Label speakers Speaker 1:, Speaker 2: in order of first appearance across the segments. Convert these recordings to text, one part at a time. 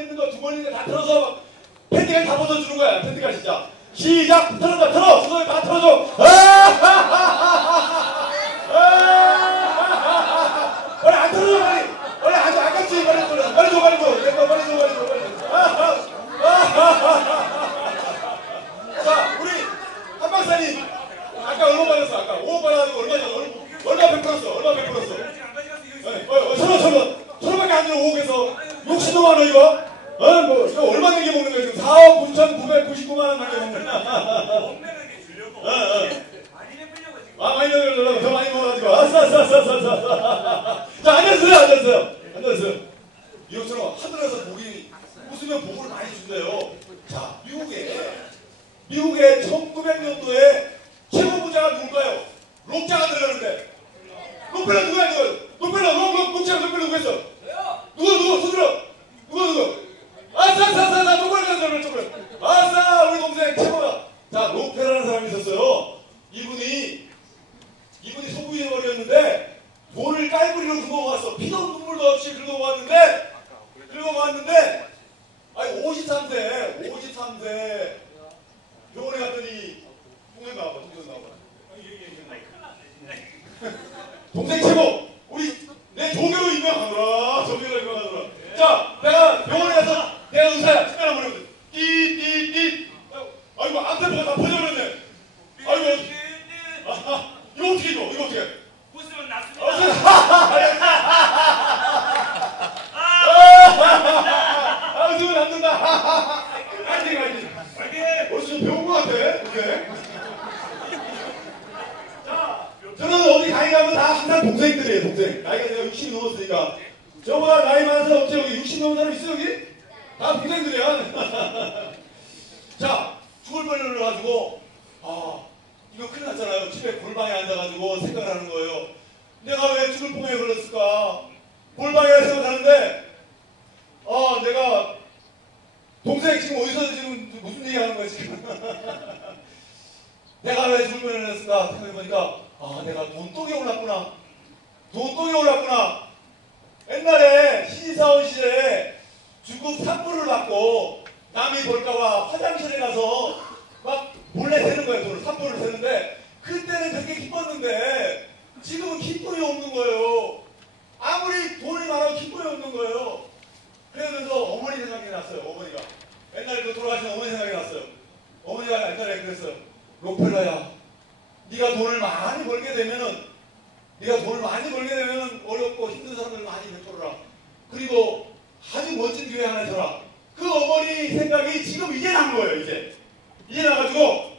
Speaker 1: 번에 있는 거 두 번에 다 틀어서 팬티까지 다 벗어주는 거야. 팬티까지 진짜. 시작! 틀어봐, 틀어! 수도에 다 틀어줘! 아! 아! 빨리 안 틀어줘, 빨리! 빨리 안 줘, 아깝지? 빨리 틀어. 빨리 줘, 빨리 줘. 내거 빨리 줘, 빨리 줘, 빨리 줘. 아! 아! 자, 우리 한 박사님. 아까 얼마 받았어, 아까? 5억 받아가지고 얼마? 얼마 100 풀었어? 얼마 100 풀었어? 어, 어, 천원, 천원. 천원밖에 안 주는 5억에서 60만 원 이거? 어, 뭐, 이거 얼마 남겨 먹는 거야, 지금? 4억 9,999만 원 남겨 먹는 거야. 어, 어. 아, 많이 먹으려고, 더 많이 먹어가지고. 아싸, 아싸, 아싸, 아싸. 자, 앉아주세요, 앉아주세요. 앉아주세요. 이것처럼 하늘에서 복이, 웃으면 복을 많이 준대요. 자, 미국에, 미국의 1900년도에 최고 부자가 누굴까요? 록자가 들어가는데. 록펠러 누구야, 이거? 록펠러, 록, 록, 록자가 록펠러 누구였어? 누구, 누구, 손들어? 누구, 누구? 아싸, 아싸, 아싸, 아싸, 쪼그려, 쪼그려, 쪼그려. 아싸, 우리 동생 최고다. 자, 록펠러라는 사람이 있었어요. 이분이, 이분이 소부의머리였는데 깔부리로 긁어왔어. 피도 눈물도 없이 긁어왔는데, 긁어왔는데, 아니, 53세, 53세. 병원에 갔더니, 동생 나와봐, 동생 나와봐. 동생 최고! 우리, 내 조교로 유명하더라. 조교로 유명하더라. 자, 내가 병원에 가서, 내가 의사야. 카메라 보내거든. 띠띠띠. 아이고, 안테프가 다 퍼져버렸네. 아이고, 아, 이거 어떻게 줘? 이거 어떻게? 아, 웃으면 안 된다. 파이팅, 파이팅. 어디서 좀 배운 것 같아. 오케이. 자, 가게 가면 다 항상 동생들이에요, 동생. 나이가 제가 60이 넘었으니까. 저보다 나이 많은 사람 없지, 여기 60 넘은 사람 있어, 여기? 다 동생들이야. 자, 죽을 뻔을 가지고, 아, 이거 큰일 났잖아요. 집에 골방에 앉아가지고 생각을 하는 거예요. 내가 왜 죽을 뻔에 걸렸을까? 골방에 생각하는데, 아, 내가 동생 지금 어디서 지금 무슨 얘기 하는 거야, 지금? 내가 왜 뻔을 했을까? 생각해보니까, 아, 내가 돈독이 올랐구나. 돈독이 올랐구나. 옛날에 신입사원 시절에 주급 산불을 받고 남이 볼까봐 화장실에 가서 막 몰래 세는 거예요, 돈을. 산불을 세는데, 그때는 되게 기뻤는데, 지금은 기쁨이 없는 거예요. 아무리 돈이 많아도 기쁨이 없는 거예요. 그러면서 어머니 생각이 났어요, 어머니가. 옛날에 그 돌아가신 어머니 생각이 났어요. 어머니가 옛날에 그랬어요. 록펠러야, 네가 돈을 많이 벌게 되면은, 네가 돈을 많이 벌게 되면은 어렵고 힘든 사람들 많이 베풀어라. 그리고 아주 멋진 교회 하나 줘라. 그 어머니 생각이 지금 이제 난 거예요, 이제. 이제 나가지고,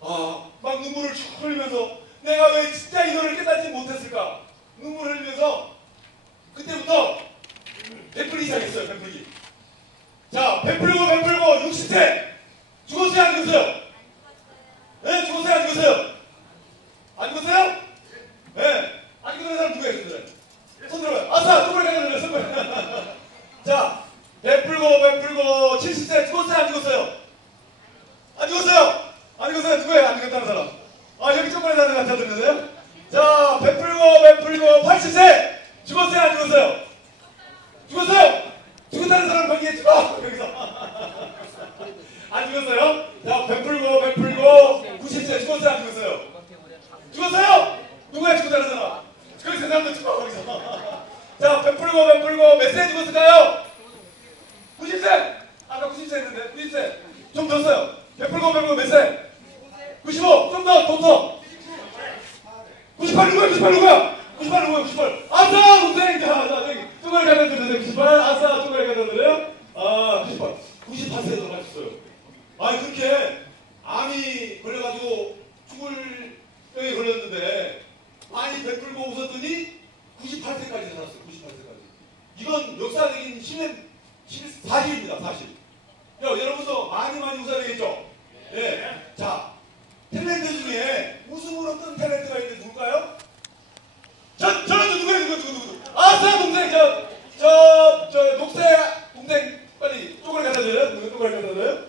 Speaker 1: 아, 막 눈물을 쭉 흘리면서 내가 왜 진짜 이거를 깨닫지 못했을까? 눈물 흘리면서 그때부터 베풀기 시작했어요, 베풀기. 자, 베풀고 베풀고 60세 죽었어요, 안 죽었어요? 네, 죽었어요, 안 죽었어요? 안 죽었어요? 네. 안 죽은 사람 누구예요, 손들? 손 들어봐요. 아싸, 손을 가져들어요 손을. 자, 베풀고 베풀고 70세 죽었어요, 안 죽었어요? 안 죽었어요? 안 죽었어요? 누구예요? 안 죽었다는 사람? 아, 여기 조금만 같아 들으세요? 자, 베풀고 베풀고 80세 죽었어요, 안 죽었어요? 죽었어요? 죽었다는 사람 거기에 죽어! 여기서. 안 죽었어요? 자, 베풀고 베풀고 90세 죽었어요, 안 죽었어요? 죽었어요? 누구야 죽었다는 사람? 거기서 사람도 죽어, 거기서. 자, 베풀고 베풀고 몇 세 죽었을까요? 90세! 아까 90세 했는데, 90세. 좀더 써요. 베풀고 베풀고 몇 세? 95! 좀 더, 더 더! 98 누구야, 98 누구야? 98 누구야, 98? 아싸! 동생! 자, 자, 저기, 쪼가리 갖다 드려요, 98. 아싸, 쪼가리 갖다 드려요? 아, 98. 98세에 들어가셨어요. 아니, 그렇게 암이 걸려가지고 죽을 병에 걸렸는데, 많이 베풀고 웃었더니 98세까지 살았어요, 98세까지. 이건 역사적인 실- 사실입니다, 사실. 야, 여러분도 많이 많이 웃어야 되겠죠? 예. 자, 탤런트 중에 웃음으로 뜬 탤런트가 있는데 누굴까요? 저, 저는 누구예요, 누구, 누구, 누구? 아싸, 동생, 저, 저, 저, 녹색 동생, 빨리 쪼그리 갖다 줘요? 누구 쪼그리 갖다 줘요?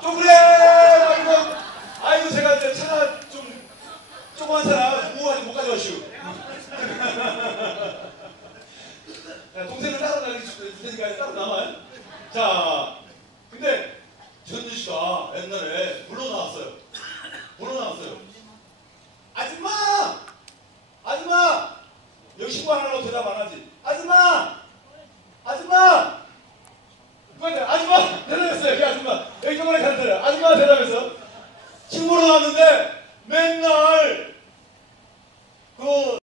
Speaker 1: 쪼그리! 아이고, 아이고, 제가 이제 차가 좀, 조그만 차라 무거워가지고 못 가져가시오. 야, 동생을 따라다닐 수 있을 있으니까 따로 나와요. 자, 근데 전주 씨가 옛날에 불러 나왔어요. 불러 나왔어요. 아줌마! 아줌마! 여기 신고 안 하고 대답 안 하지. 아줌마! 아줌마! 누구한테 아줌마! 대답했어요. 그 아줌마. 여기 저번에 갔어요. 아줌마 대답했어. 친구로 나왔는데 맨날 그